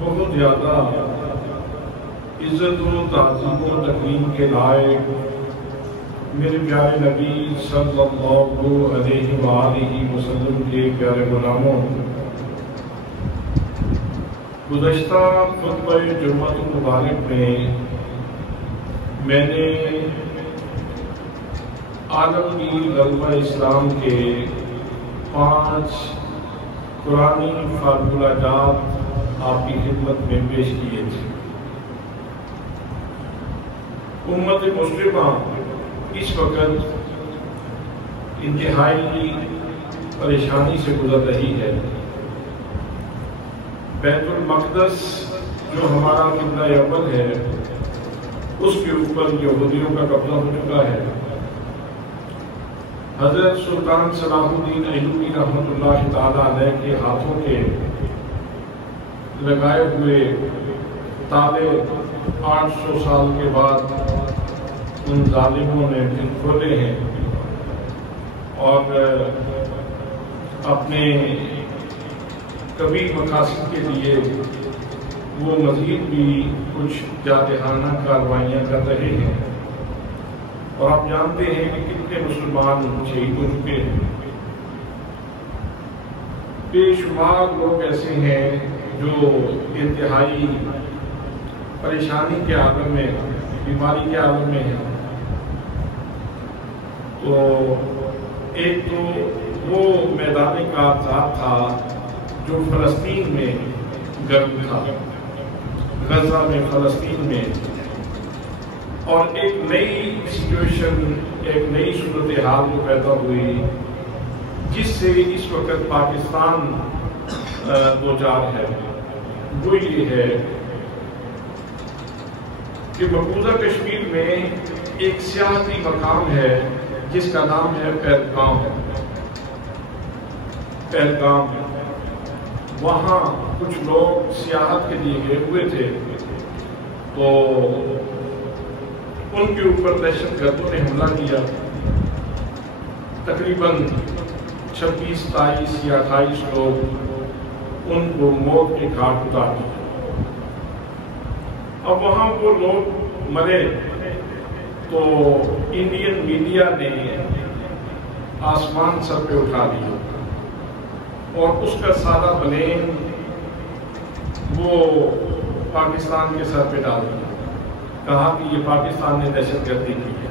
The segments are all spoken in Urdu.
بہت زیادہ عزت و تعظیم و تکریم کے لائق میرے پیارے نبی صلی اللہ علیہ وآلہ وسلم کے پیارے غلاموں، گزشتہ خطبہ جمعہ مبارک میں نے عالمگیر غلبہ اسلام کے 5 قرآنی فارمولہ جات آپ کی خدمت میں پیش کیے تھے۔ امت مسلمہ اس وقت انتہائی پریشانی سے گزر رہی ہے۔ بیت المقدس جو ہمارا قبلہ اول ہے، اس کے اوپر یہودیوں کا قبضہ ہو چکا ہے۔ حضرت سلطان صلاح الدین ایوبی رحمۃ اللہ تعالیٰ علیہ کے ہاتھوں کے لگائے ہوئے تالے 800 سال کے بعد ان ظالموں نے پھر کھولے ہیں اور اپنے کبھی مقاصد کے لیے وہ مزید بھی کچھ جارحانہ کارروائیاں کر رہے ہیں، اور آپ جانتے ہیں کہ کتنے مسلمان شہید ہو چکے ہیں۔ بے شمار لوگ ایسے ہیں جو انتہائی پریشانی کے عالم میں، بیماری کے عالم میں ہیں۔ تو ایک تو وہ میدان کارزات تھا جو فلسطین میں گرم تھا، غزہ میں، فلسطین میں، اور ایک نئی سچویشن، ایک نئی صورتحال جو پیدا ہوئی جس سے اس وقت پاکستان دوچار ہے، وہ یہ ہے کہ مقبوضہ کشمیر میں ایک سیاحتی مقام ہے جس کا نام ہے پہلگام۔ وہاں کچھ لوگ سیاحت کے لیے گئے ہوئے تھے، تو ان کے اوپر دہشت گردوں نے حملہ کیا۔ تقریباً 26، 27 یا 28 لوگ ان کو موت کے گھاٹ اتار دیا۔ اب وہاں وہ لوگ مرے تو انڈین میڈیا نے آسمان سر پہ اٹھا دیا اور اس کا سارا بلیم وہ پاکستان کے سر پہ ڈال دیا، کہا کہ یہ پاکستان نے دہشت گردی کی ہے۔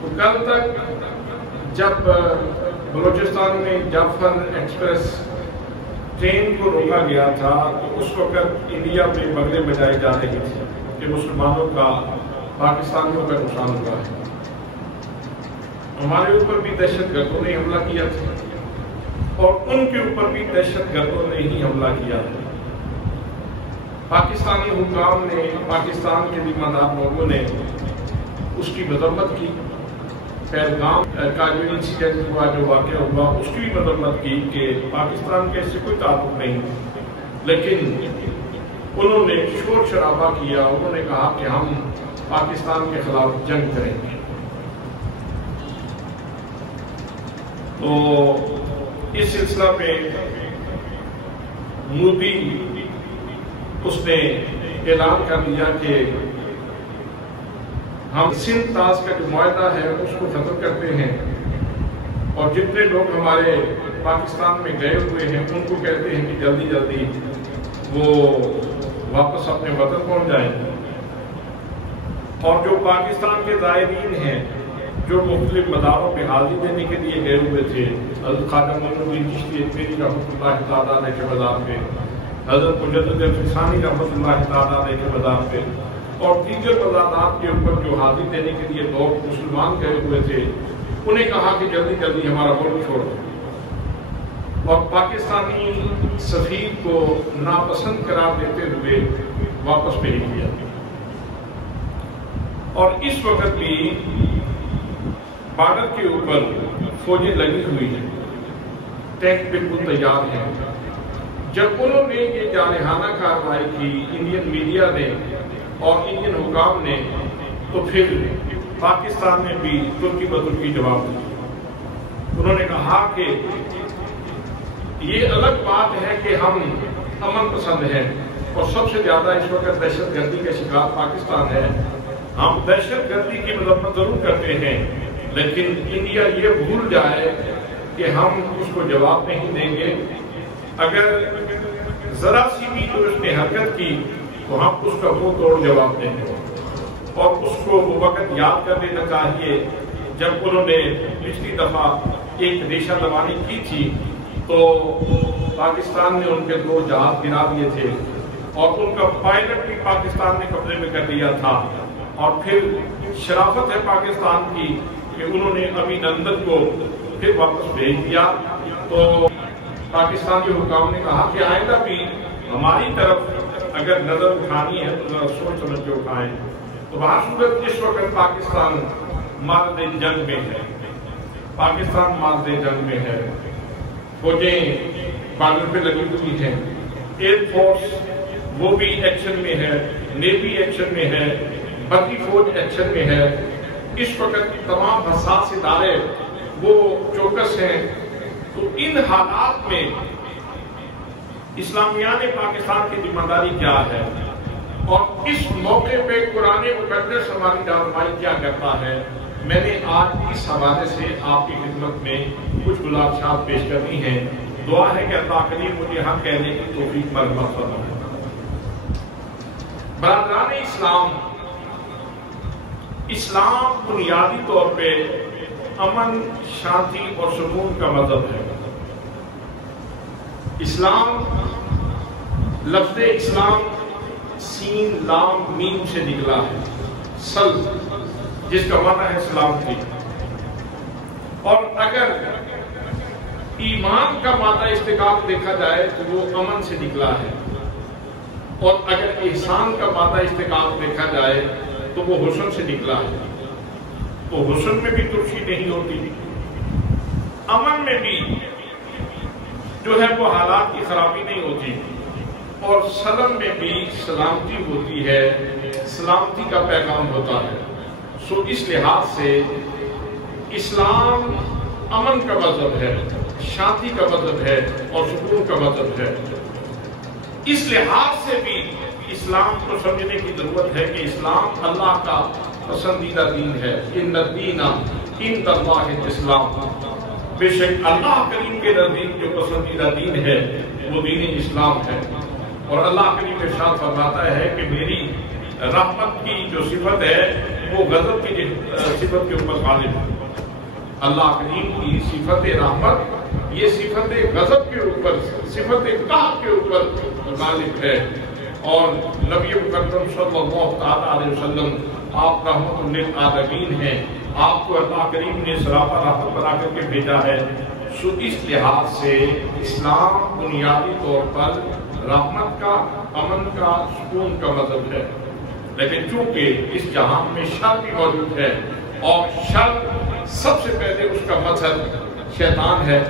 تو کل تک جب بلوچستان میں جعفر ایکسپریس ٹرین کو روکا گیا تھا تو اس وقت انڈیا میں بگلے بجائے جا رہی تھی کہ مسلمانوں کا، پاکستانیوں کا نقصان ہوا ہے۔ ہمارے اوپر بھی دہشت گردوں نے حملہ کیا تھا اور ان کے اوپر بھی دہشت گردوں نے ہی حملہ کیا تھا۔ پاکستانی حکام نے، پاکستان کے ذمہ دار لوگوں نے اس کی مذمت کی۔ پہلگام کا جو انسیڈنٹ ہوا، جو واقعہ ہوا، اس کی بھی مذمت کی کہ پاکستان کے اس سے کوئی تعلق نہیں، لیکن انہوں نے شور شرابہ کیا۔ انہوں نے کہا کہ ہم پاکستان کے خلاف جنگ کریں گے۔ تو اس سلسلہ میں مودی اس نے اعلان کر دیا کہ ہم سندھ طاس کا جو معاہدہ ہے اس کو ختم کرتے ہیں، اور جتنے لوگ ہمارے پاکستان میں گئے ہوئے ہیں ان کو کہتے ہیں کہ جلدی جلدی وہ واپس اپنے وطن پہنچ جائیں، اور جو پاکستان کے زائرین ہیں جو مختلف مداروں پہ حاضری دینے کے لیے گئے ہوئے تھے، حضرت خواجہ معین الدین چشتی اجمیری رحمۃ اللہ تعالیٰ علیہ کے مزار پہ، حضرت مجدد الفسانی رحمۃ اللہ تعالیٰ علیہ کے مزار پہ، اور دیگر مزارات کے اوپر جو حاضری دینے کے لیے لوگ مسلمان گئے ہوئے تھے، انہیں کہا کہ جلدی جلدی ہمارا ملک چھوڑ دو، اور پاکستانی سفیر کو ناپسند قرار دیتے ہوئے واپس بھیج دیا۔ اور اس وقت بھی بارڈر کے اوپر فوجیں لگی ہوئی ہیں، ٹینک بالکل تیار ہیں۔ جب انہوں نے یہ جارحانہ کارروائی کی انڈین میڈیا نے اور انڈین حکام نے، تو پھر پاکستان نے بھی ترکی بدرکی جواب دیا۔ انہوں نے کہا کہ یہ الگ بات ہے کہ ہم امن پسند ہیں اور سب سے زیادہ اس وقت دہشت گردی کا شکار پاکستان ہے. ہم دہشت گردی کی مذمت ضرور کرتے ہیں لیکن انڈیا یہ بھول جائے کہ ہم اس کو جواب نہیں دیں گے. اگر ذرا سی بھی جو اس نے حرکت کی تو ہم اس کا منہ توڑ جواب دیں گے. اور اس کو وہ وقت یاد کر لینا چاہیے جب انہوں نے پچھلی دفعہ ایک ریشہ لوانی کی تھی تو پاکستان نے ان کے 2 جہاز گرا دیے تھے اور ان کا پائلٹ بھی پاکستان نے قبضے میں کر لیا تھا. اور پھر شرافت ہے پاکستان کی کہ انہوں نے ابھینندن کو پھر واپس بھیج دیا. تو پاکستان کے حکام نے کہا کہ آئندہ بھی ہماری طرف اگر نظر اٹھانی ہے تو ذرا سوچ سمجھ کے اٹھائیں. تو بصورت اس وقت پاکستان مارد جنگ میں ہے. پاکستان مارد جنگ میں ہے. فوجیں بارڈر پہ لگی ہوئی ہیں. ایئر فورس وہ بھی ایکشن میں ہے. نیوی ایکشن میں ہے. برقی فوج ایکشن میں ہے. اس وقت تمام حساس ادارے وہ چوکس ہیں. تو ان حالات میں اسلامیان پاکستان کی ذمہ داری کیا ہے اور اس موقع پہ قرآن مقدس ہماری رہنمائی کیا کرتا ہے. میں نے آج اس حوالے سے آپ کی خدمت میں کچھ گزارشات پیش کرنی ہیں. دعا ہے کہ اللہ کریم مجھے حق کہنے کی توفیق مرحمت فرمائے. برادران اسلام بنیادی طور پہ امن، شانتی اور سکون کا مذہب ہے. اسلام، لفظ اسلام سین لام میم سے نکلا ہے. سل جس کا معنی ہے سلامتی. اور اگر ایمان کا مادہ استقامت دیکھا جائے تو وہ امن سے نکلا ہے. اور اگر احسان کا مادہ استقامت دیکھا جائے تو وہ حسن سے نکلا ہے. تو حسن میں بھی ترشی نہیں ہوتی. امن میں بھی جو ہے وہ حالات کی خرابی نہیں ہوتی. اور سلم میں بھی سلامتی ہوتی ہے. سلامتی کا پیغام ہوتا ہے. سو اس لحاظ سے اسلام امن کا مذہب ہے، شانتی کا مذہب ہے اور سکون کا مذہب ہے. اس لحاظ سے بھی اسلام کو سمجھنے کی ضرورت ہے کہ اسلام اللہ کا پسندیدہ دین ہے. ان الدین عند اللہ الاسلام. بے شک اللہ کریم کے نزدیک جو پسندیدہ دین ہے وہ دین اسلام ہے. اور اللہ کریم ارشاد فرماتا ہے کہ میری رحمت کی جو صفت ہے وہ غضب کی صفت کے اوپر غالب ہے. اللہ کریم کی صفت رحمت یہ صفت غضب کے اوپر، صفت قہر کے اوپر غالب ہے. اور نبی مکرم صلی اللہ علیہ وسلم آپ رحمت للعالمین ہیں. آپ کو اللہ کریم نے سراپا رحمت بنا کر کے بھیجا ہے. سو اس لحاظ سے اسلام بنیادی طور پر رحمت کا، امن کا، سکون کا مذہب ہے. لیکن چونکہ اس جہان میں شر بھی موجود ہے اور شر سب سے پہلے اس کا مظہر شیطان ہے.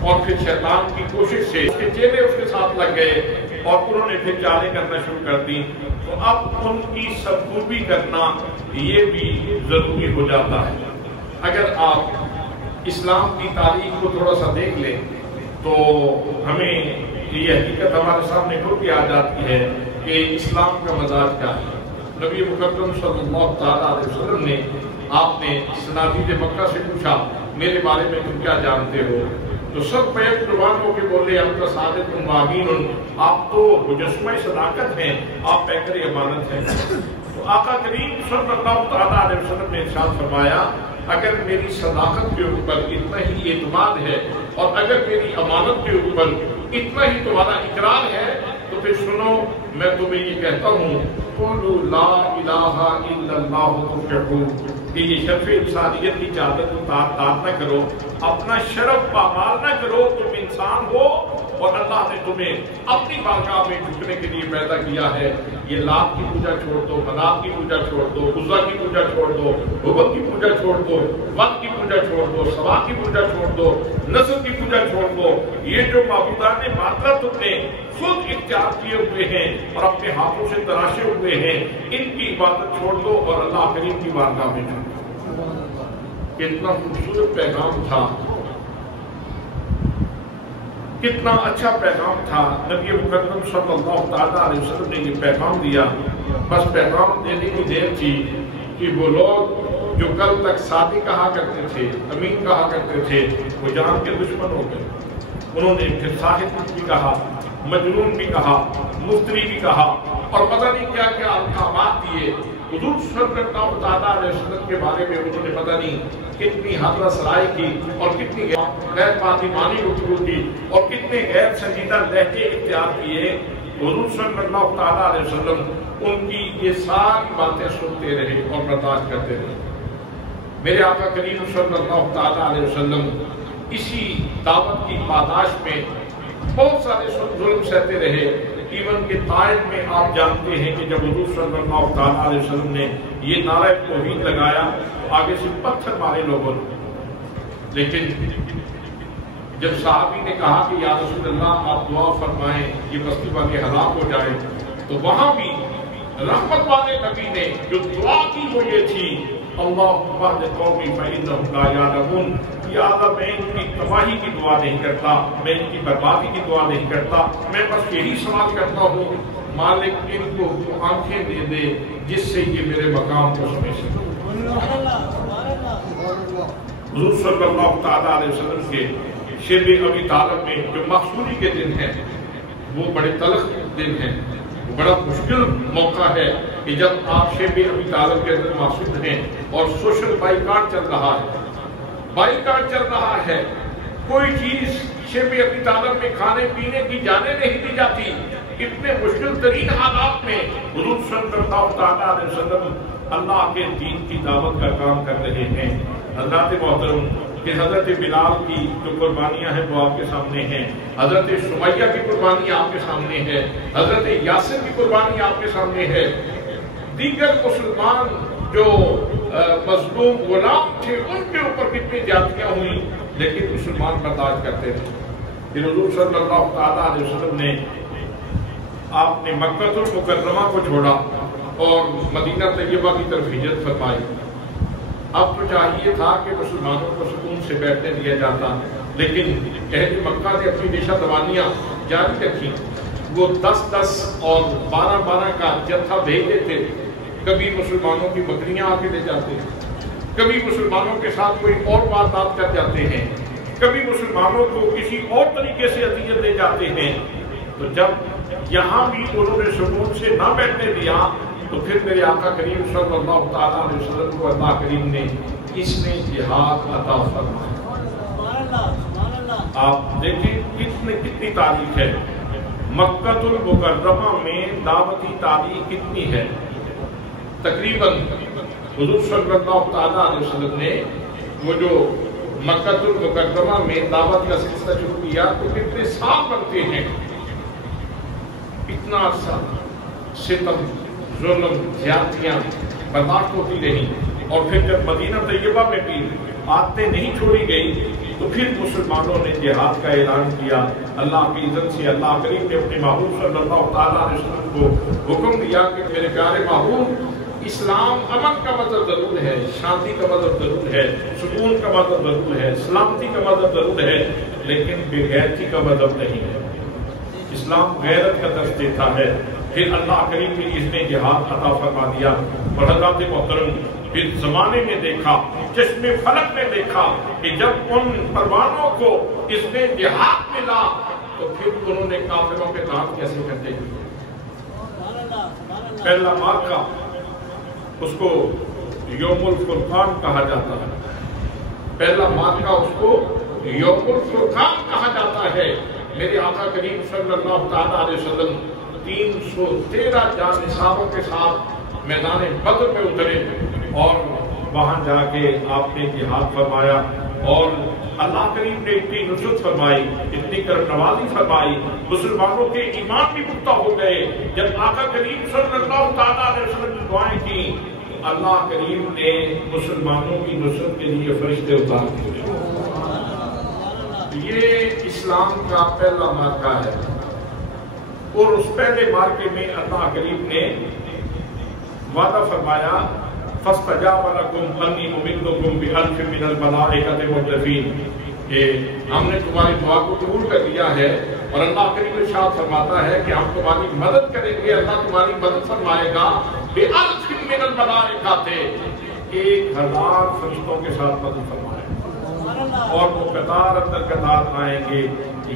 اور پھر شیطان کی کوشش سے اس کے چہرے اس کے ساتھ لگ گئے اور انہوں نے پھر چالیں کرنا شروع کر دی. تو اب ان کی سرکوبی کرنا یہ بھی ضروری ہو جاتا ہے. اگر آپ اسلام کی تاریخ کو تھوڑا سا دیکھ لیں تو ہمیں یہ حقیقت ہمارے سامنے کھل کے آ جاتی ہے کہ اسلام کا مزاج کیا ہے. نبی مکرم صلی اللہ تعالیٰ علیہ وسلم نے آپ نے صنادید مکہ سے پوچھا میرے بارے میں تم کیا جانتے ہو؟ تو سب بیک زبان ہو کے بولے ہم تو صادق امین، آپ تو مجسمہ صداقت ہیں، آپ پیکر امانت ہیں. تو آقا کریم صلی اللہ تعالیٰ علیہ وسلم نے ارشاد فرمایا اگر میری صداقت کے اوپر اتنا ہی اعتماد ہے اور اگر میری امانت کے اوپر اتنا ہی تمہارا اقرار ہے تو پھر سنو میں تمہیں یہ کہتا ہوں قولوا لا الہ الا اللہ تفلحوا کہ یہ شرف انسانیت کی چادر تار نہ کرو، اپنا شرف پامال نہ کرو. تم انسان ہو اور اللہ نے تمہیں اپنی بارگاہ میں جھکنے کے لیے پیدا کیا ہے. یہ لات کی پوجا چھوڑ دو، منات کی پوجا چھوڑ دو، عزا کی پوجا چھوڑ دو، حبل کی پوجا چھوڑ دو، وقت کی پوجا چھوڑ دو، سوا کی پوجا چھوڑ دو، نسل کی پوجا چھوڑ دو. یہ جو معبودان باطلہ تم نے خود اختیار کیے ہوئے ہیں اور اپنے ہاتھوں سے تراشے ہوئے ہیں ان کی عبادت چھوڑ دو اور اللہ کریم کی بارگاہ میں جھکو. کتنا خوبصورت پیغام تھا. کتنا اچھا پیغام تھا، نبی مکرم صلی اللہ تعالیٰ علیہ وسلم نے یہ پیغام دیا، بس پیغام دینے کی دیر تھی کہ وہ لوگ جو کل تک صادق کہا کرتے تھے، امین کہا کرتے تھے، وہ جان کے دشمن ہو گئے۔ انہوں نے پھر صاحب بھی کہا، مجنون بھی کہا، مفتری بھی کہا، اور پتہ نہیں کیا کیا القابات دیے۔ حضور صلی اللہ تعالیٰ علیہ وسلم کے بارے میں انہوں نے پتہ نہیں کتنی حضرہ سرائی کی، اور کتنی غیر پارلیمانی گفتگو کی، اور کتنے غیر سنجیدہ لہجے اختیار کیے۔ حضور صلی اللہ تعالیٰ علیہ وسلم ان کی یہ ساری باتیں سنتے رہے اور برداشت کرتے رہے۔ میرے آقا کریم صلی اللہ تعالیٰ علیہ وسلم اسی دعوت کی پاداش میں بہت سارے ظلم سہتے رہے۔ ایون کہ طائف میں آپ جانتے ہیں کہ جب حضور صلی اللہ تعالیٰ علیہ وسلم نے یہ نعرہ توحید لگایا تو آگے سے پتھر مارے لوگوں نے، لیکن جب صحابی نے کہا کہ یا رسول اللہ آپ دعا فرمائیں یہ بستی والے ہلاک ہو جائیں، تو وہاں بھی رحمت والے نبی نے جو دعا کی وہ یہ تھی، اللہم اہد قومی فإنہم لا یعلمون، یا اللہ میں ان کی تباہی کی دعا نہیں کرتا، میں ان کی بربادی کی دعا نہیں کرتا، میں بس یہی سوال کرتا ہوں مالک ان کو آنکھیں دے دے جس سے یہ میرے مقام کو سمجھ سکے۔ حضور صلی اللہ تعالیٰ علیہ وسلم کے شیب ابی طالب میں جو مقصوری کے دن ہیں وہ بڑے تلخ دن ہیں، بڑا مشکل موقع ہے کہ جب آپ شیب ابی طالب کے اندر محسوس ہیں اور سوشل بائیکاٹ چل رہا ہے، بائیکاٹ چل رہا ہے، کوئی چیز شیب ابی طالب میں کھانے پینے کی جانے نہیں دی جاتی۔ اتنے مشکل ترین حالات میں حضور صلی اللہ تعالیٰ علیہ وسلم اللہ کے دین کی دعوت کا کام کر رہے ہیں۔ حضرات محترم کہ حضرت بلال کی جو قربانیاں ہیں وہ آپ کے سامنے ہیں، حضرت سمیہ کی قربانی آپ کے سامنے ہے، حضرت یاسر کی قربانی آپ کے سامنے ہے، دیگر مسلمان جو مظلوم غلام تھے ان کے اوپر کتنی زیادتیاں ہوئی، لیکن مسلمان برداشت کرتے تھے۔ پھر حضور صلی اللہ تعالیٰ علیہ وسلم نے آپ نے مکہ المکرمہ کو چھوڑا اور مدینہ طیبہ کی طرف ہجرت فرمائی۔ اب تو چاہیے تھا کہ مسلمانوں کو سکون سے بیٹھنے دیا جاتا، لیکن اہل مکہ نے اپنی نیشہ دوانیاں جاری رکھی۔ وہ 10-10 اور 12-12 کا جتھا بھیج دیتے، کبھی مسلمانوں کی بکریاں آ کے لے جاتے، کبھی مسلمانوں کے ساتھ کوئی اور واردات کر جاتے ہیں، کبھی مسلمانوں کو کسی اور طریقے سے اذیت دے جاتے ہیں۔ تو جب یہاں بھی انہوں نے سکون سے نہ بیٹھنے دیا تو پھر میرے آقا کریم صلی اللہ تعالیٰ علیہ وسلم کو اللہ کریم نے اس میں جہاد عطا فرمایا۔ آپ دیکھیں کتنی تاریخ ہے، مکہ المکرمہ میں دعوتی تاریخ کتنی ہے۔ تقریباً حضور صلی اللہ تعالیٰ علیہ وسلم نے وہ جو مکہ المکرمہ میں دعوت کا سلسلہ شروع کیا تو کتنے سال بنتے ہیں، اتنا عرصہ ستم، ظلم، زیادتیاں برداشت ہوتی رہی، اور پھر جب مدینہ طیبہ میں بھی عادتیں نہیں چھوڑی گئی تو پھر مسلمانوں نے جہاد کا اعلان کیا۔ اللہ کی عزت سے اللہ کریم نے اپنے محبوب صلی اللہ تعالیٰ علیہ وسلم کو حکم دیا کہ میرے پیارے محبوب، اسلام امن کا مطلب ضرور ہے، شانتی کا مطلب ضرور ہے، سکون کا مطلب ضرور ہے، سلامتی کا مطلب ضرور ہے، لیکن بے غیرتی کا مطلب نہیں ہے۔ اسلام غیرت کا درس دیتا ہے۔ پھر اللہ کریم نے اس نے جہاد عطا فرما دیا، اور حضرات محترم پھر زمانے میں دیکھا، چشم فلک میں دیکھا کہ جب ان پروانوں کو اس نے جہاد ملا تو پھر انہوں نے کافروں کے ساتھ کیسے کرتے ہیں۔ پہلا مارکہ اس کو یوم الفرقان کہا جاتا ہے، پہلا مارکہ اس کو یوم الفرقان کہا جاتا ہے۔ میرے آقا کریم صلی اللہ تعالیٰ علیہ وسلم 313 جانشینوں کے ساتھ میدان بدر میں اترے اور وہاں جا کے آپ نے جہاد فرمایا، اور اللہ کریم نے اتنی نصرت فرمائی، اتنی کرم نوازی فرمائی، مسلمانوں کے ایمان بھی پختہ ہو گئے۔ جب آقا کریم صلی اللہ تعالیٰ علیہ وسلم نے دعائیں کی، اللہ کریم نے مسلمانوں کی نصرت کے لیے فرشتے اتار دیے۔ یہ اسلام کا پہلا مارکہ ہے، اور اس پہلے مارکے میں اللہ کریم نے وعدہ فرمایا، فَاسْتَجَابَ لَكُمْ أَنِّي مُمِدُّكُمْ بِأَلْفٍ مِّنَ الْمَلَائِكَةِ مُرْدِفِينَ۔ کہ ہم نے تمہاری دعا کو قبول کر لیا ہے، اور اللہ کریم ارشاد فرماتا ہے کہ ہم تمہاری مدد کریں گے، اللہ تمہاری مدد فرمائے گا بِأَلْفٍ مِّنَ الْمَلَائِكَةِ 1000 فرشتوں کے ساتھ مدد فرمائے گا، اور وہ قطار اندر قطار آئیں گے۔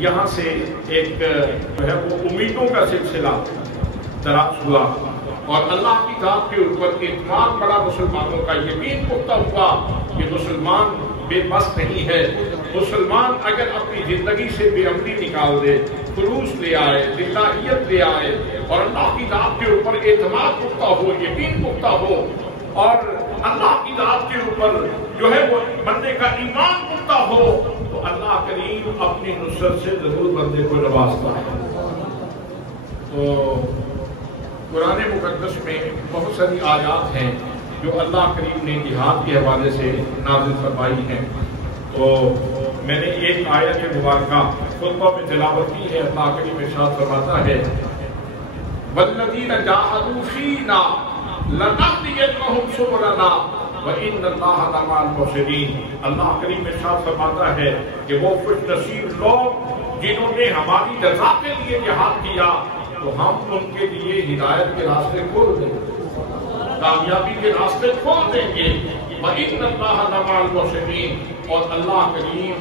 یہاں سے ایک جو ہے وہ امیدوں کا سلسلہ دراز ہوا، اور اللہ کی ذات کے اوپر اعتماد بڑا مسلمانوں کا، یقین پختہ ہوا کہ مسلمان بے بس نہیں ہے۔ مسلمان اگر اپنی زندگی سے بے عملی نکال دے، خلوص لے آئے، للہیت لے آئے، اور اللہ کی ذات کے اوپر اعتماد پختہ ہو، یقین پختہ ہو، اور اللہ کی ذات کے اوپر جو ہے وہ بندے کا ایمان پختہ ہو، تو اللہ کریم اپنی نصرت سے ضرور بندے کو نوازتا ہے۔ تو قرآن مقدس میں بہت ساری آیات ہیں جو اللہ کریم نے جہاد کے حوالے سے نازل فرمائی ہیں۔ تو میں نے ایک آیت مبارکہ خطبہ میں تلاوت کی ہے۔ اللہ کریم ارشاد فرماتا ہے وَالَّذِينَ جَاهَدُوا فِينَا لَنَهْدِيَنَّهُمْ سُبُلَنَا وَإِنَّ اللَّهَ لَمَعَ الْمُحْسِنِينَ۔ اللہ کریم ارشاد فرماتا ہے کہ وہ خوش نصیب لوگ جنہوں نے ہماری رضا کے لیے جہاد کیا، تو ہم ان کے لیے ہدایت کے راستے کھول دیں گے، کامیابی کے راستے کھول دیں گے۔ وَإِنَّ اللَّهَ لَمَعَ الْمُحْسِنِينَ، اور اللہ کریم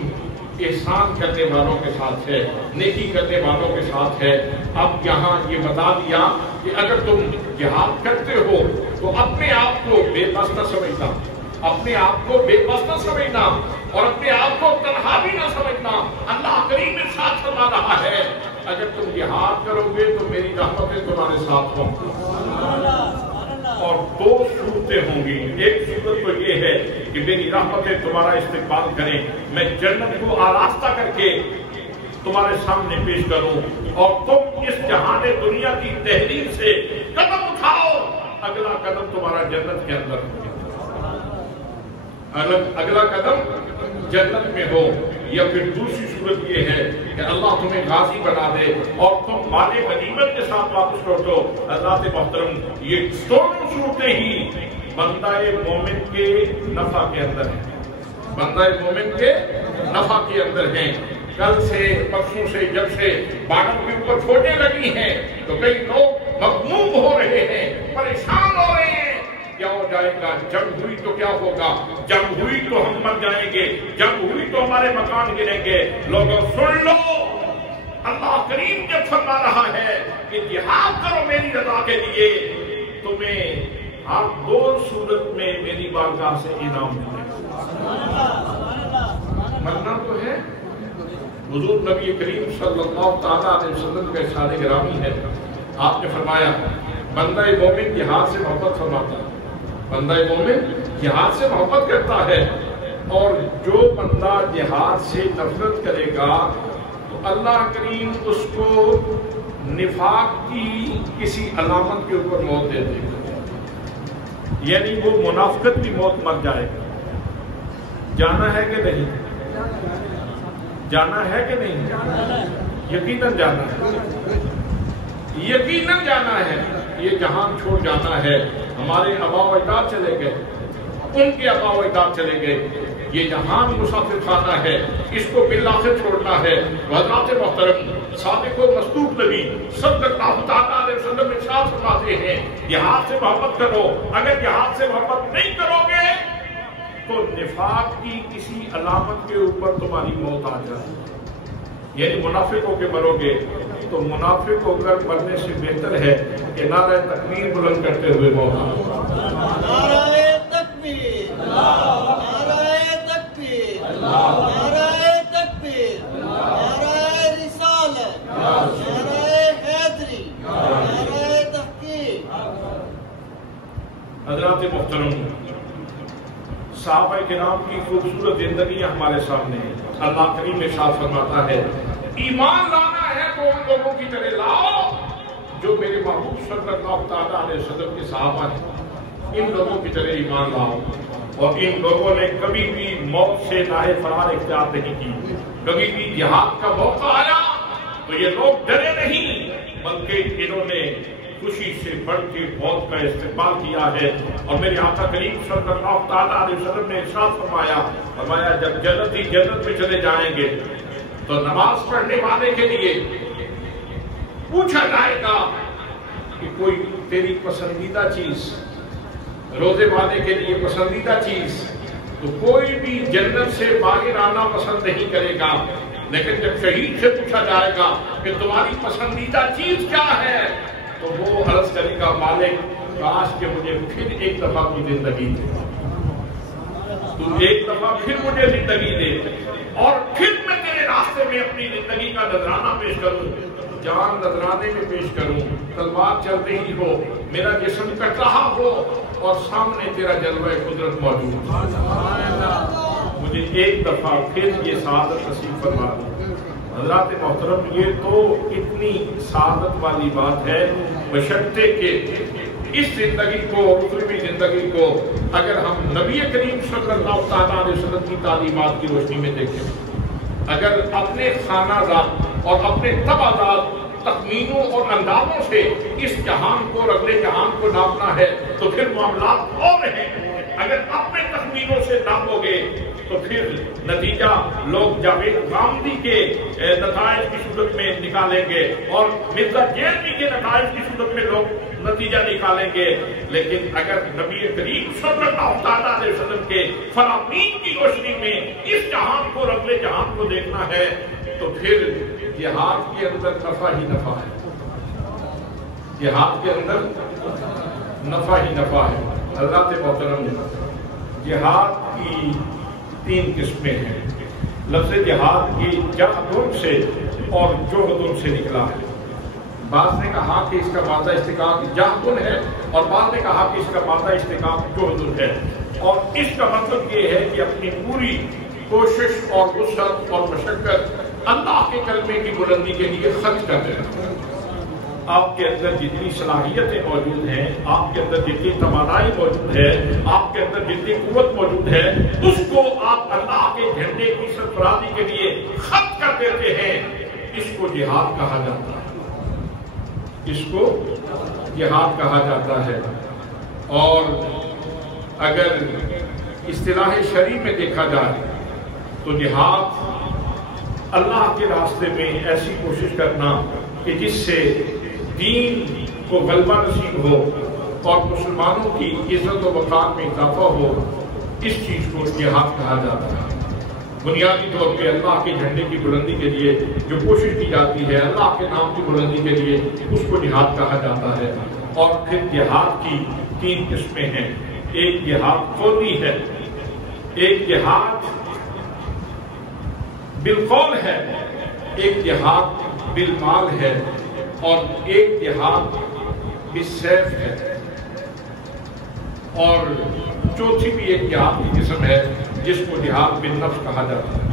احسان کرنے والوں کے ساتھ ہے، نیکی کرنے والوں کے ساتھ ہے۔ اب یہاں یہ بتا دیا کہ اگر تم جہاد کرتے ہو تو اپنے آپ کو بے بس نہ سمجھنا، اپنے آپ کو بے بس نہ سمجھنا، اور اپنے آپ کو تنہا بھی نہ سمجھنا۔ اللہ کریم ارشاد فرما رہا ہے اگر تم جہاد کرو گے تو میری رحمتیں تمہارے ساتھ ہوں گی، اور دو صورتیں ہوں گی۔ ایک صورت تو یہ ہے کہ میری رحمتیں تمہارا استقبال کریں، میں جنت کو آراستہ کر کے تمہارے سامنے پیش کروں، اور تم اس جہان دنیا کی تحریر سے قدم اٹھاؤ، اگلا قدم تمہارا جنت کے اندر ہو، اگلا قدم جنت میں ہو۔ یا پھر دوسری صورت یہ ہے کہ اللہ تمہیں غازی بنا دے اور تم مال غنیمت کے ساتھ واپس لوٹو۔ حضرات محترم، یہ دونوں صورتیں ہی بندہ مومن کے نفع کے اندر ہیں، بندہ مومن کے نفع کے اندر ہیں۔ کل سے پرسوں سے جب سے بارڈر کے اوپر چھوٹیں لگی ہیں تو کئی لوگ مغموم ہو رہے ہیں، پریشان ہو رہے ہیں، کیا ہو جائے گا، جنگ ہوئی تو کیا ہوگا، جنگ ہوئی تو ہم مر جائیں گے، جنگ ہوئی تو ہمارے مکان گریں گے۔ لوگوں سن لو، اللہ کریم جب فرما رہا ہے کہ جہاد کرو میری رضا کے لیے، تمہیں ہر دو صورت میں میری بارگاہ سے انعام ملے گا۔ مرنا تو ہے، حضور نبی کریم صلی اللہ تعالیٰ علیہ وسلم کا ارشاد گرامی ہے، آپ نے فرمایا بندہ مومن جہاد سے محبت فرماتا ہے، بندہ مومن جہاد سے محبت کرتا ہے، اور جو بندہ جہاد سے نفرت کرے گا تو اللہ کریم اس کو نفاق کی کسی علامت کے اوپر موت دے دے گا، یعنی وہ منافقت کی موت مر جائے گا۔ جانا ہے کہ نہیں؟ جانا ہے کہ نہیں؟ یقیناً جانا ہے، یقیناً جانا ہے۔ یہ جہان چھوڑ جانا ہے۔ ہمارے آباء و اجداد چلے گئے، ان کے آباء و اجداد چلے گئے، یہ جہان مسافر خانہ ہے، اس کو بالآخر چھوڑنا ہے۔ حضرات محترم، صادق و مصدوق نبی صلی اللہ تعالیٰ علیہ وسلم ارشاد فرماتے ہیں جہاد سے محبت کرو، اگر جہاد سے محبت نہیں کرو گے تو نفاق کی کسی علامت کے اوپر تمہاری موت آ جائے، یعنی منافق ہو کے مرو گے، تو منافق ہو کر مرنے سے بہتر ہے کہ نعرہ تکبیر بلند کرتے ہوئے موت آئے۔ نعرہ تکبیر، نعرہ تکبیر، نعرہ تکبیر، نعرہ رسالت، نعرہ حیدری، نعرہ تحقیق۔ حضرات محترم، صحابہ کرام کی خوبصورت زندگی ہمارے سامنے ہے۔ اللہ کریم ارشاد فرماتا ہے ایمان لانا ہے تو ان لوگوں کی طرح لاؤ جو میرے محبوب صلی اللہ تعالیٰ علیہ وسلم کے صحابہ ہیں، ان لوگوں کی طرح ایمان لاؤ۔ اور ان لوگوں نے کبھی بھی موت سے ناہے فرار اختیار نہیں کی، کبھی بھی جہاد کا موقع آیا تو یہ لوگ ڈرے نہیں، بلکہ انہوں نے خوشی سے بڑھ کے موت کا استقبال کیا ہے. اور میرے آقا کریم صلی اللہ تعالیٰ علیہ وسلم نے ارشاد فرمایا جب جنتی جنت میں چلے جائیں گے تو نماز پڑھنے والے کے لیے پوچھا جائے گا کہ کوئی تیری پسندیدہ چیز، روزے والے کے لیے پسندیدہ چیز، تو کوئی بھی جنت سے باہر آنا پسند نہیں کرے گا. لیکن جب شہید سے پوچھا جائے گا کہ تمہاری پسندیدہ چیز کیا ہے، تو وہ عرض کرے گا مالک کاش کہ مجھے پھر ایک دفعہ کی زندگی دے، تو ایک دفعہ پھر مجھے زندگی دے اور پھر میں تیرے راستے میں اپنی زندگی کا نذرانہ پیش کروں، جان نذرانے میں پیش کروں، تلوار چل رہی ہو، میرا جسم کٹ رہا ہو اور سامنے تیرا جلوہ قدرت موجود ہے، مجھے ایک دفعہ پھر یہ سعادت نصیب فرما دو. حضرات محترم، یہ تو اتنی سعادت والی بات ہے بشرطے کہ اس زندگی کو، اخروی زندگی کو اگر ہم نبی کریم صلی اللہ تعالیٰ علیہ وسلم کی تعلیمات کی روشنی میں دیکھیں، اگر اپنے خانہ جات اور اپنے تبادات تخمینوں اور اندازوں سے اس جہان کو اور اگلے جہان کو ناپنا ہے تو پھر معاملات اور ہیں. اگر اپنے تخمینوں سے ناپو گے تو پھر نتیجہ لوگ جاوید غامدی کے نتائج کی صورت میں نکالیں گے اور مرزا جیلوی کے نتائج کی صورت میں لوگ نتیجہ نکالیں گے. لیکن اگر نبی کریم صلی اللہ تعالیٰ علیہ وسلم کے فرامین کی روشنی میں اس جہان کو اور اگلے جہان کو دیکھنا ہے تو پھر جہاد کے اندر نفع ہی نفع ہے، جہاد کے اندر نفع ہی نفع ہے. حضرات محترم، جہاد کی 3 قسمیں ہیں. لفظ جہاد کی جہدن سے اور جہدن سے نکلا ہے. بعض نے کہا کہ اس کا مادہ اشتقاق جہدن ہے اور بعض نے کہا کہ اس کا مادہ اشتقاق جہدن ہے. اور اس کا مطلب یہ ہے کہ اپنی پوری کوشش اور وسعت اور مشقت اللہ کے کلمے کی بلندی کے لیے خرچ کر دینا. آپ کے اندر جتنی صلاحیتیں موجود ہیں، آپ کے اندر جتنی توانائی موجود ہے، آپ کے اندر جتنی قوت موجود ہے، اس کو آپ اللہ کے جھنڈے کی سرفرازی کے لیے خرچ کر دیتے ہیں. اس کو جہاد کہا جاتا ہے، اس کو جہاد کہا جاتا ہے. اور اگر اصطلاح شرعی میں دیکھا جائے تو جہاد اللہ کے راستے میں ایسی کوشش کرنا کہ جس سے دین کو غلبہ نصیب ہو اور مسلمانوں کی عزت و وقار میں اضافہ ہو، اس چیز کو جہاد کہا جاتا ہے. بنیادی طور پہ اللہ کے جھنڈے کی بلندی کے لیے جو کوشش کی جاتی ہے، اللہ کے نام کی بلندی کے لیے، اس کو جہاد کہا جاتا ہے. اور پھر جہاد کی 3 قسمیں ہیں. ایک جہاد قولی ہے، ایک جہاد بالقول ہے، ایک جہاد بالمال ہے اور ایک جہاد بالسیف ہے. اور چوتھی بھی ایک جہاد کی قسم ہے جس کو جہاد بالنفس کہا جاتا ہے.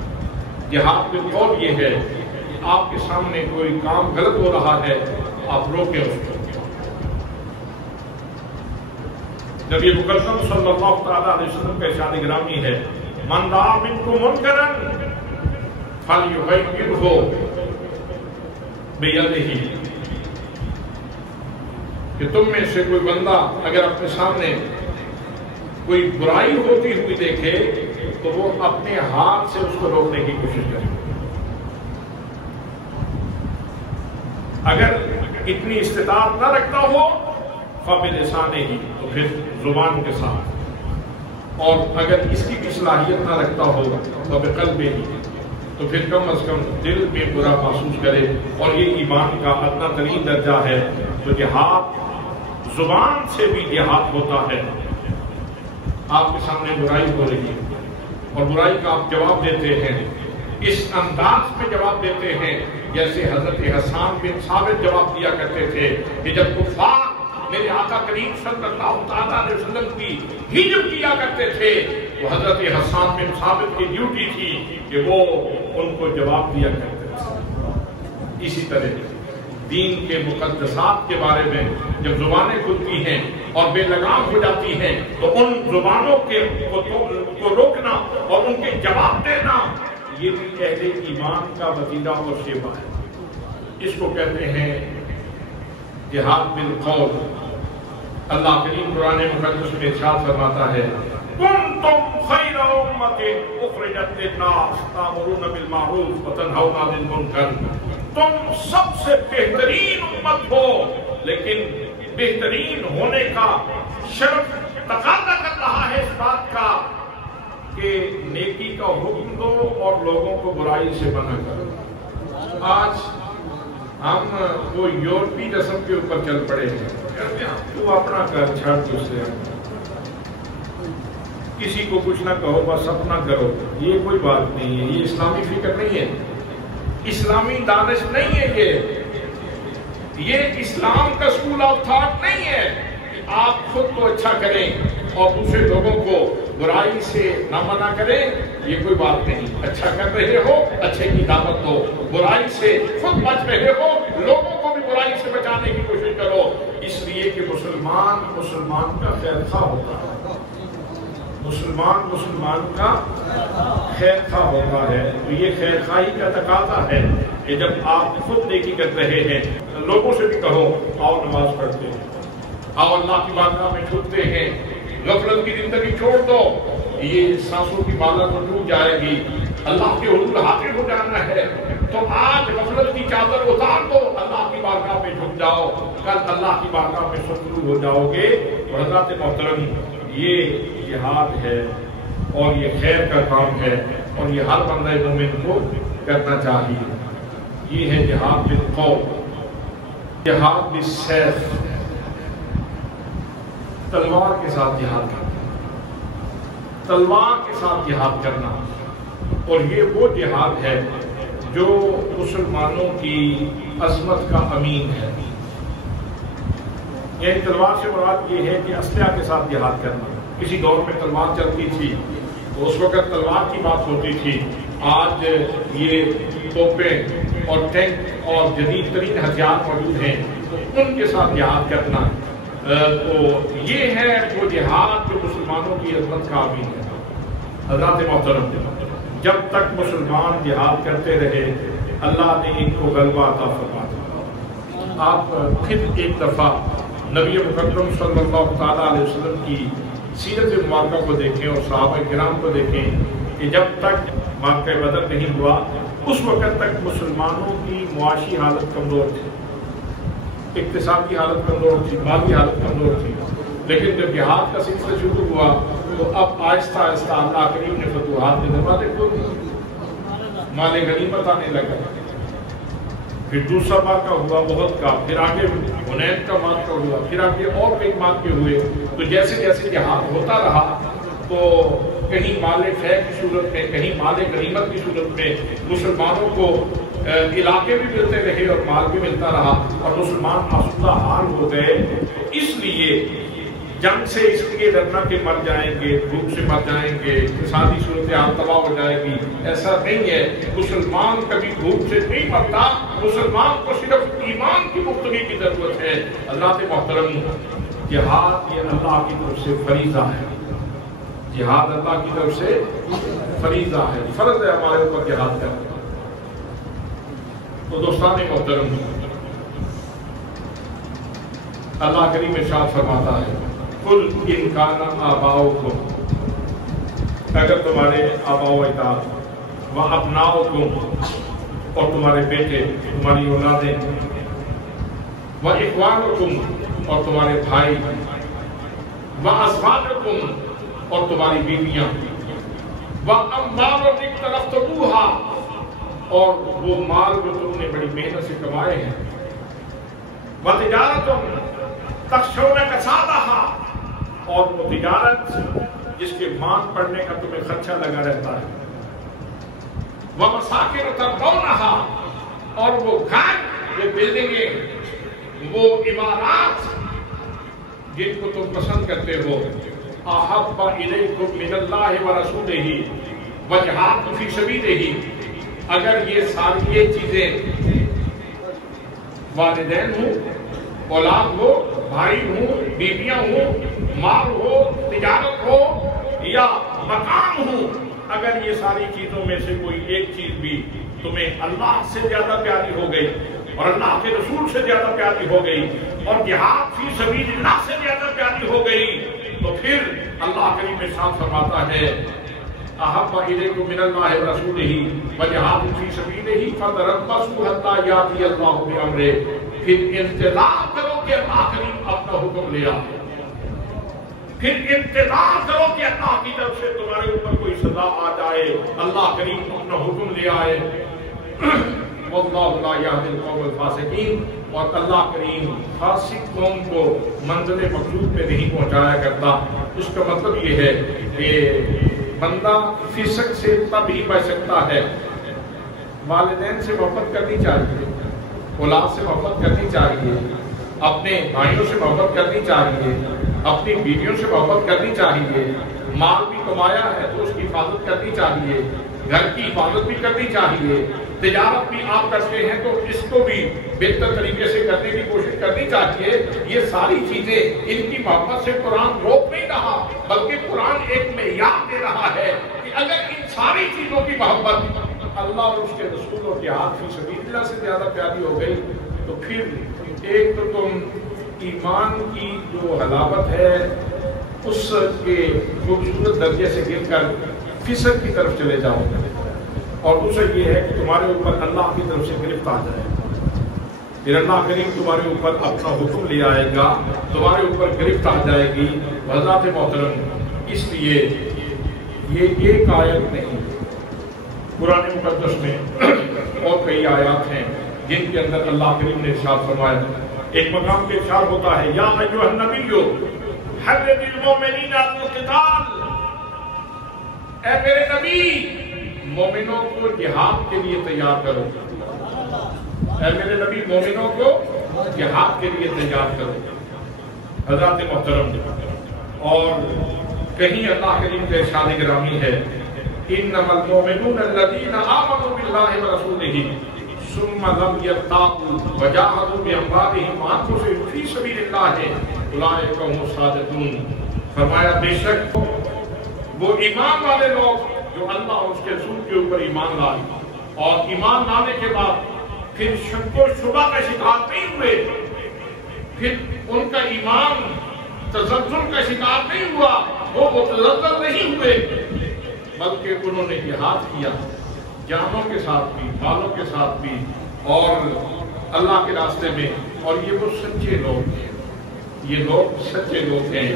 جہاد بالقول یہ ہے کہ آپ کے سامنے کوئی کام غلط ہو رہا ہے، آپ روکیں اس کو. نبی مکرم صلی اللہ تعالیٰ علیہ وسلم کا ارشاد گرامی ہے، من رأى منکم منکرا فلیغیرہ بیدہ، کہ تم میں سے کوئی بندہ اگر اپنے سامنے کوئی برائی ہوتی ہوئی دیکھے تو وہ اپنے ہاتھ سے اس کو روکنے کی کوشش کرے. اگر اتنی استطاعت نہ رکھتا ہو فبلسانہ ہی، تو پھر زبان کے ساتھ. اور اگر اس کی بھی صلاحیت نہ رکھتا ہو تو بقلبہ ہی، تو پھر کم از کم دل میں برا محسوس کرے. اور یہ ایمان کا ادنا ترین درجہ ہے. تو جہاد زبان سے بھی جہاد ہوتا ہے. آپ کے سامنے برائی ہو رہی ہے اور برائی کا آپ جواب دیتے ہیں، اس انداز میں جواب دیتے ہیں جیسے حضرت حسان بن ثابت جواب دیا کرتے تھے کہ جب کفار میرے آقا کریم صلی اللہ تعالیٰ علیہ وسلم کی ہجب کیا کرتے تھے تو حضرت حسان بن ثابت کی ڈیوٹی تھی کہ وہ ان کو جواب دیا کرتے تھے. اسی طرح دین کے مقدسات کے بارے میں جب زبانیں کھلتی ہیں اور بے لگام ہو جاتی ہیں تو ان زبانوں کو روکنا اور ان کے جواب دینا، یہ بھی اہل ایمان کا وسیلہ اور شیوا ہے. اس کو کہتے ہیں جہاد بالقول. اللہ کریم قرآن مقدس میں ارشاد فرماتا ہے کنتم خیر امت اخرجت للناس تأمرون بالمعروف وتنہون عن المنکر. تم سب سے بہترین امت ہو، لیکن بہترین ہونے کا شرف تقاضا کر رہا ہے اس بات کا کہ نیکی کا حکم دو اور لوگوں کو برائی سے منع کرو. آج ہم وہ یورپی رسم کے اوپر چل پڑے ہیں، کہتے ہیں تو اپنا کر چھڑ دوسرے، کسی کو کچھ نہ کہو بس اپنا کرو. یہ کوئی بات نہیں ہے، یہ اسلامی فکر نہیں ہے، اسلامی دانش نہیں ہے، یہ اسلام کا اسکول آف تھاٹ نہیں ہے کہ آپ خود کو اچھا کریں اور دوسرے لوگوں کو برائی سے نہ منع کریں. یہ کوئی بات نہیں. اچھا کر رہے ہو اچھے کی دعوت دو، برائی سے خود بچ رہے ہو لوگوں کو بھی برائی سے بچانے کی کوشش کرو. اس لیے کہ مسلمان کا خیر خواہ ہوتا ہے، مسلمان کا خیر خواہ ہوتا ہے. تو یہ خیر خواہی کا تقاضا ہے کہ جب آپ خود نیکی کر رہے ہیں لوگوں سے بھی کہو آؤ نماز پڑھتے ہیں، آؤ اللہ کی بارگاہ میں جھکتے ہیں، غفلت کی زندگی چھوڑ دو. یہ سانسوں کی بالا تو ٹوٹ جائے گی، اللہ کے حضور حاضر ہو جانا ہے. تو آج غفلت کی چادر اتار دو، اللہ کی بارگاہ میں جھک جاؤ، کل اللہ کی بارگاہ میں شروع ہو جاؤ گے. تو حضرات محترم، یہ جہاد ہے اور یہ خیر کا کام ہے اور یہ ہر بندہ مومن کو کرنا چاہیے. یہ ہے جہاد بالقول، جہاد بالسیف، تلوار کے ساتھ جہاد کرنا، تلوار کے ساتھ جہاد کرنا. اور یہ وہ جہاد ہے جو مسلمانوں کی عظمت کا امین ہے. یعنی تلوار سے مراد یہ ہے کہ اسلحہ کے ساتھ جہاد کرنا. کسی دور میں تلوار چلتی تھی تو اس وقت تلوار کی بات ہوتی تھی. آج یہ توپیں اور ٹینک اور جدید ترین ہتھیار موجود ہیں، تو ان کے ساتھ جہاد کرنا. تو یہ ہے وہ جہاد جو مسلمانوں کی عظمت کا امین ہے. حضرات محترم، جب تک مسلمان جہاد کرتے رہے اللہ نے ان کو غلبہ عطا فرما دیا. آپ پھر ایک دفعہ نبی مکرم صلی اللہ تعالیٰ علیہ وسلم کی سیرت مبارکہ کو دیکھیں اور صحابہ کرام کو دیکھیں کہ جب تک واقعہ بدر نہیں ہوا اس وقت تک مسلمانوں کی معاشی حالت کمزور تھی، اقتصادی حالت کمزور تھی، مالی حالت کمزور تھی. لیکن جب جہاد کا سلسلہ شروع ہوا تو اب آہستہ آہستہ اللہ کریم نے فتوحات کے دروازے کھول دیے، مال غنیمت آنے لگا. پھر دوسرا واقعہ ہوا بہت کا، پھر آگے حنین کا واقعہ ہوا، پھر آگے اور کئی واقعے ہوئے. تو جیسے جیسے جہاد ہوتا رہا تو کہیں مال فیح کی صورت میں، کہیں مال غنیمت کی صورت میں مسلمانوں کو علاقے بھی ملتے رہے اور مال بھی ملتا رہا اور مسلمان آسودہ حال ہو گئے. اس لیے جنگ سے اس لیے ڈرنا کہ مر جائیں گے، بھوک سے مر جائیں گے، اقتصادی صورتحال تباہ ہو جائے گی، ایسا نہیں ہے. مسلمان کبھی بھوک سے نہیں مرتا، مسلمان کو صرف ایمان کی پختگی کی ضرورت ہے. اللہ کے محترم، جہاد یہ اللہ کی طرف سے فریضہ ہے. جہاد اللہ کی طرف سے فریضہ ہے، فرض ہے ہمارے اوپر جہاد کرنا. تو دوستان محترم، اللہ کریم ارشاد فرماتا ہے قل ان کان آباؤکم، اگر تمہارے آباء و اجداد و ابناؤکم اور تمہارے بیٹے، تمہاری اولادیں، و اخوانکم اور تمہارے بھائی، و ازواجکم اور تمہاری بیویاں، و اموال اقترفتموہا اور وہ مال جو تم نے بڑی محنت سے کمائے ہیں، و تجارتم تخشون کسادہا اور وہ تجارت جس کے مان پڑنے کا تمہیں خدشہ لگا رہتا ہے، وَمَسَاكِنُ تَرْضَوْنَهَا اور وہ گھر، وہ بلڈنگیں، وہ عمارات جن کو تم پسند کرتے ہو، أَحَبَّ إِلَيْكُم مِّنَ اللَّهِ وَرَسُولِهِ وَجِهَادٍ فِي سَبِيلِهِ اگر یہ ساری یہ چیزیں والدین ہوں، اولاد ہو، بھائی ہوں، بیویاں ہوں، مال ہو، تجارت ہو یا مکان ہو، اگر یہ ساری چیزوں میں سے کوئی ایک چیز بھی تمہیں اللہ سے زیادہ پیاری ہو گئی اور اللہ کے رسول سے زیادہ پیاری ہو گئی اور جہاد فی سبیل اللہ سے زیادہ پیاری ہو گئی، تو پھر اللہ کریم ارشاد فرماتا ہے احب الیکم من اللہ ورسولہ وجہاد فی سبیلہ فتربصوا حتی یاتی اللہ بامرہ، پھر انتظار کرو کہ اللہ کریم اپنا حکم لے آئے، پھر انتظار کرو کہ اللہ کی طرف سے تمہارے اوپر کوئی سزا آ جائے، اللہ کریم اپنا حکم لے آئے۔ واللہ لا یہدی القوم الفاسقین، اور اللہ کریم فاسق قوم کو منزل مقصود پہ نہیں پہنچایا کرتا۔ اس کا مطلب یہ ہے کہ بندہ فسق سے تب ہی بچ سکتا ہے، والدین سے محبت کرنی چاہیے، اولاد سے محبت کرنی چاہیے، اپنے بھائیوں سے محبت کرنی چاہیے، اپنی بیویوں سے محبت کرنی چاہیے، مال بھی کمایا ہے تو اس کی حفاظت کرنی چاہیے، گھر کی حفاظت بھی کرنی چاہیے، تجارت بھی آپ کرتے ہیں تو اس کو بھی بہتر طریقے سے کرنے کی کوشش کرنی چاہیے۔ یہ ساری چیزیں ان کی محبت سے قرآن روک نہیں رہا، بلکہ قرآن ایک معیار دے رہا ہے کہ اگر ان ساری چیزوں کی محبت اللہ اور اس کے رسول اور جہاد فی سبیل اللہ سے زیادہ پیاری ہو گئی، تو پھر ایک تو تم ایمان کی جو حلاوت ہے اس کے خوبصورت درجے سے گر کر فسق کی طرف چلے جاؤ گے، اور دوسرا یہ ہے کہ تمہارے اوپر اللہ کی طرف سے گرفت آ جائے، پھر اللہ کریم تمہارے اوپر اپنا حکم لے آئے گا، تمہارے اوپر گرفت آ جائے گی۔ حضرات محترم، اس لیے یہ ایک آیت نہیں، قرآن مقدس میں اور کئی آیات ہیں جن کے اندر اللہ کریم نے ارشاد فرمایا۔ ایک مقام پہ ارشاد ہوتا ہے یا ایھا النبی حرض المؤمنین علی القتال، اے میرے نبی مومنوں کو جہاد کے لیے تیار کرو، اے میرے نبی مومنوں کو جہاد کے لیے تیار کرو۔ حضرات محترم، اور کہیں اللہ کریم کا ارشاد گرامی ہے انما المؤمنون الذین آمنوا باللہ ورسولہ ثم لم یرتابوا وجاہدوا باموالہم وانفسہم فی سبیل اللہ اولئک هم الصادقون۔ فرمایا بے شک وہ ایمان والے لوگ جو اللہ اور اس کے رسول کے اوپر ایمان لائے اور ایمان لانے کے بعد پھر شک و شبہ کا شکار نہیں ہوئے، پھر ان کا ایمان تزلزل کا شکار نہیں ہوا، وہ متزلزل نہیں ہوئے، بلکہ انہوں نے جہاد کیا جانوں کے ساتھ بھی، مالوں کے ساتھ بھی، اور اللہ کے راستے میں، اور یہ وہ سچے لوگ ہیں، یہ لوگ سچے لوگ ہیں۔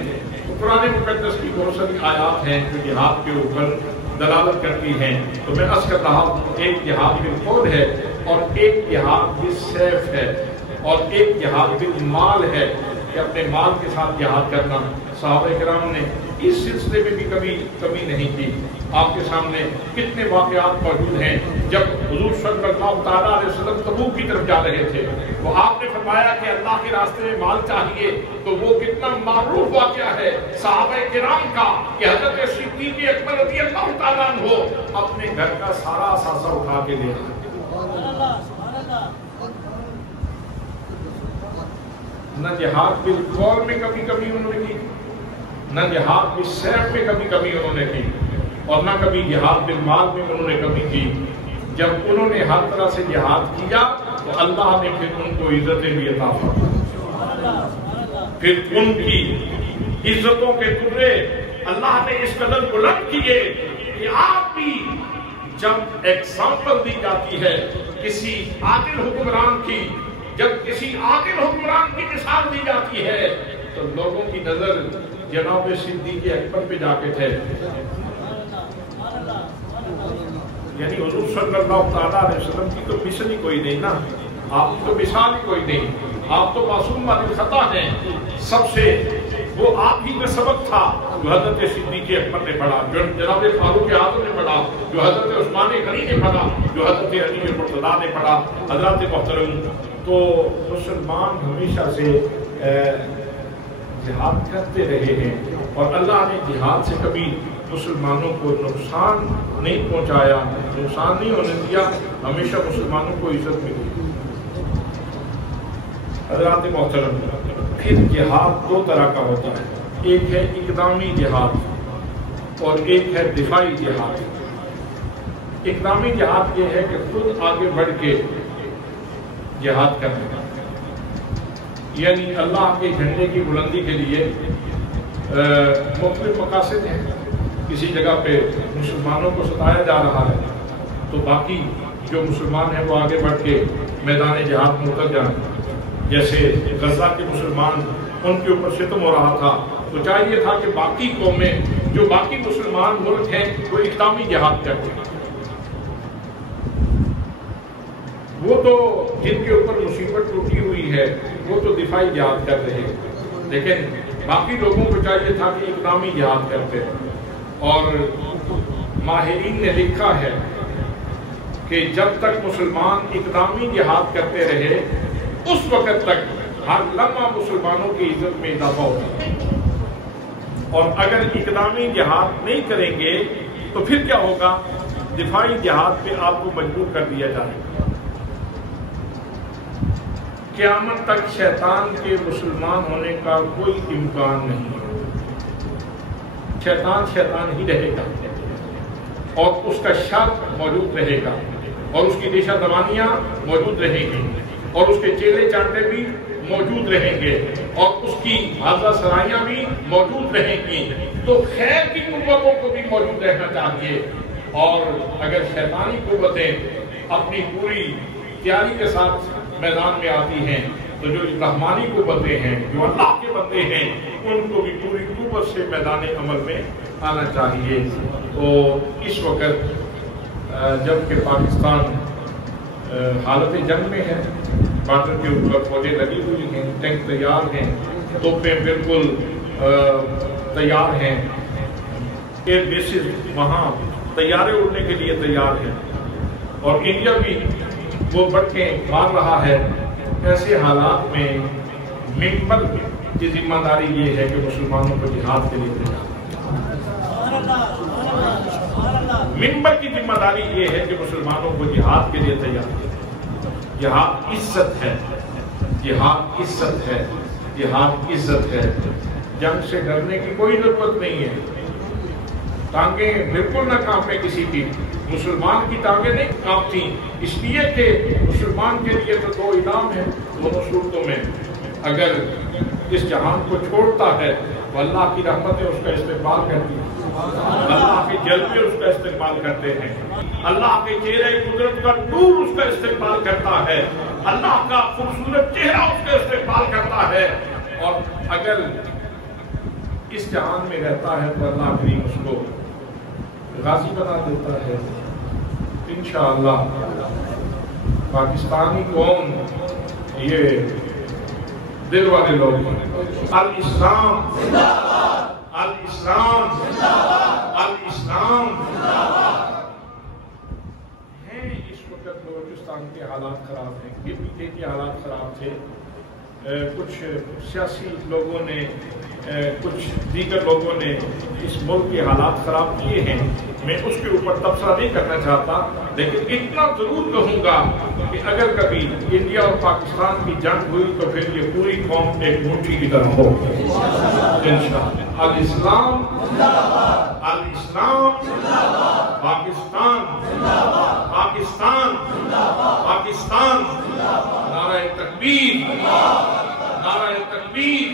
قرآن مقدس کی بہت ساری آیات ہیں جو جہاد کے اوپر دلالت کرتی ہیں، تو میں عرض کر رہا ہوں ایک جہاد بالقول ہے اور ایک جہاد بالسیف ہے اور ایک جہاد بالمال ہے کہ اپنے مال کے ساتھ جہاد کرنا۔ صحابہ کرام نے اس سلسلے میں بھی کبھی کمی نہیں کی۔ آپ کے سامنے کتنے واقعات موجود ہیں جب حضور صلی اللہ تعالیٰ علیہ وسلم تبوک کی طرف جا رہے تھے، وہ آپ نے فرمایا کہ اللہ کے راستے میں مال چاہیے، تو وہ کتنا معروف واقعہ ہے صحابہ کرام کا کہ حضرت صدیق اکبر رضی اللہ تعالیٰ عنہ اپنے گھر کا سارا اثاثہ اٹھا کے لے آئے۔ نہ جہاد بالقول میں کبھی کبھی انہوں نے کی، نہ جہاد بالسیف میں کبھی کبھی انہوں نے کی، اور نہ کبھی جہاد بالمال میں انہوں نے کبھی کی۔ جب انہوں نے ہر طرح سے جہاد کیا تو اللہ نے پھر ان کو عزتیں بھی عطا فرمائیں، پھر ان کی عزتوں کے درے اللہ نے اس قدر بلند کیے کہ آپ بھی جب ایگزامپل دی جاتی ہے کسی عادل حکمران کی، جب کسی عادل حکمران کی مثال دی جاتی ہے تو لوگوں کی نظر جناب صدیق اکبر پہ جا کے ٹھہرتی ہے۔ یعنی حضور صلی اللہ تعالیٰ علیہ وسلم کی تو مثل ہی کوئی نہیں نا، آپ کی تو مثال ہی کوئی نہیں، آپ تو معصوم عن خطا ہیں۔ سب سے وہ آپ ہی کا سبق تھا جو حضرت صدیق اکبر نے پڑھا، جو جناب فاروق اعظم نے پڑھا، جو حضرت عثمان غنی نے پڑھا، جو حضرت علی مرتضیٰ نے پڑھا۔ حضرات محترم، تو مسلمان ہمیشہ سے جہاد کرتے رہے ہیں اور اللہ نے جہاد سے کبھی مسلمانوں کو نقصان نہیں پہنچایا، نقصان نہیں ہونے دیا، ہمیشہ مسلمانوں کو عزت ملی۔ حضرات محترم، پھر جہاد دو طرح کا ہوتا ہے، ایک ہے اقدامی جہاد اور ایک ہے دفاعی جہاد۔ اقدامی جہاد یہ ہے کہ خود آگے بڑھ کے جہاد کرنے کا، یعنی اللہ کے جھنڈے کی بلندی کے لیے مختلف مقاصد ہیں. کسی جگہ پہ مسلمانوں کو ستایا جا رہا ہے تو باقی جو مسلمان ہیں وہ آگے بڑھ کے میدان جہاد میں اتر جائیں. جیسے غزہ کے مسلمان، ان کے اوپر ستم ہو رہا تھا تو چاہیے تھا کہ باقی قومیں، جو باقی مسلمان ملک ہیں، وہ اقدامی جہاد کرتے ہیں. وہ تو جن کے اوپر مصیبت ٹوٹی ہوئی ہے وہ تو دفاعی جہاد کر رہے ہیں، لیکن باقی لوگوں کو چاہیے تھا کہ اقدامی جہاد کرتے ہیں. اور ماہرین نے لکھا ہے کہ جب تک مسلمان اقدامی جہاد کرتے رہے اس وقت تک ہر لمحہ مسلمانوں کی عزت میں اضافہ ہوتا ہے. اور اگر اقدامی جہاد نہیں کریں گے تو پھر کیا ہوگا؟ دفاعی جہاد پہ آپ کو مجبور کر دیا جائے گا. قیامت تک شیطان کے مسلمان ہونے کا کوئی امکان نہیں. شیطان ہی رہے گا اور اس کا شر موجود رہے گا اور اس کی دیشہ دوانیاں موجود رہیں گی اور اس کے چیلے چانٹے بھی موجود رہیں گے اور اس کی حاضرہ سرائیاں بھی موجود رہیں گی. تو خیر کی قوتوں کو بھی موجود رہنا چاہیے. اور اگر شیطانی قوتیں اپنی پوری تیاری کے ساتھ میدان میں آتی ہیں تو جو رحمانی قوتیں ہیں، جو اللہ کے بندے ہیں، ان کو بھی پوری قوت سے میدان عمل میں آنا چاہیے. تو اس وقت جب کہ پاکستان حالت جنگ میں ہے، بارڈر کے اوپر فوجیں لگی ہوئی ہیں، ٹینک تیار ہیں، توپیں بالکل تیار ہیں، ایئر بیسز وہاں طیارے اڑنے کے لیے تیار ہیں اور انڈیا بھی وہ بڑھ کے مار رہا ہے. ایسے حالات میں ممبر کی ذمہ داری یہ ہے کہ مسلمانوں کو جہاد کے لیے تیار. ممبر کی ذمہ داری یہ ہے کہ مسلمانوں کو جہاد کے لیے تیار. جہاد عزت ہے، جہاد عزت ہے، جہاد عزت ہے. جنگ سے ڈرنے کی کوئی ضرورت نہیں ہے. ٹانگیں بالکل نہ کانپیں کسی کی. مسلمان کی ٹانگیں نہیں کانپتی اس لیے کہ مسلمان کے لیے تو دو انعام ہیں دونوں صورتوں میں. اگر اس جہان کو چھوڑتا ہے تو اللہ کی رحمتیں اس کا استقبال کرتی ہیں، اللہ کے جلوے اس کا استقبال کرتے ہیں، اللہ کے چہرے قدرت کا نور اس کا استقبال کرتا ہے، اللہ کا خوبصورت چہرہ اس کا استقبال کرتا ہے. اور اگر اس جہان میں رہتا ہے تو اللہ کریم اس کو غازی بنا دیتا ہے. انشاءاللہ پاکستانی قوم یہ دل والے لوگ ہیں. الاسلام زندہ باد، الاسلام زندہ باد، الاسلام زندہ باد. ہیں اس وقت بلوچستان کے حالات خراب ہیں، KPK کے حالات خراب تھے. کچھ سیاسی لوگوں نے، کچھ دیگر لوگوں نے اس ملک کے حالات خراب کیے ہیں. میں اس کے اوپر تبصرہ نہیں کرنا چاہتا، لیکن اتنا ضرور کہوں گا کہ اگر کبھی انڈیا اور پاکستان کی جنگ ہوئی تو پھر یہ پوری قوم ایک مٹھی کی طرح ہو. انشاءاللہ. الاسلام زندہ باد، الاسلام زندہ باد، پاکستان زندہ باد، پاکستان زندہ باد، پاکستان زندہ باد. نعرہ تکبیر، نعرہ تکبیر.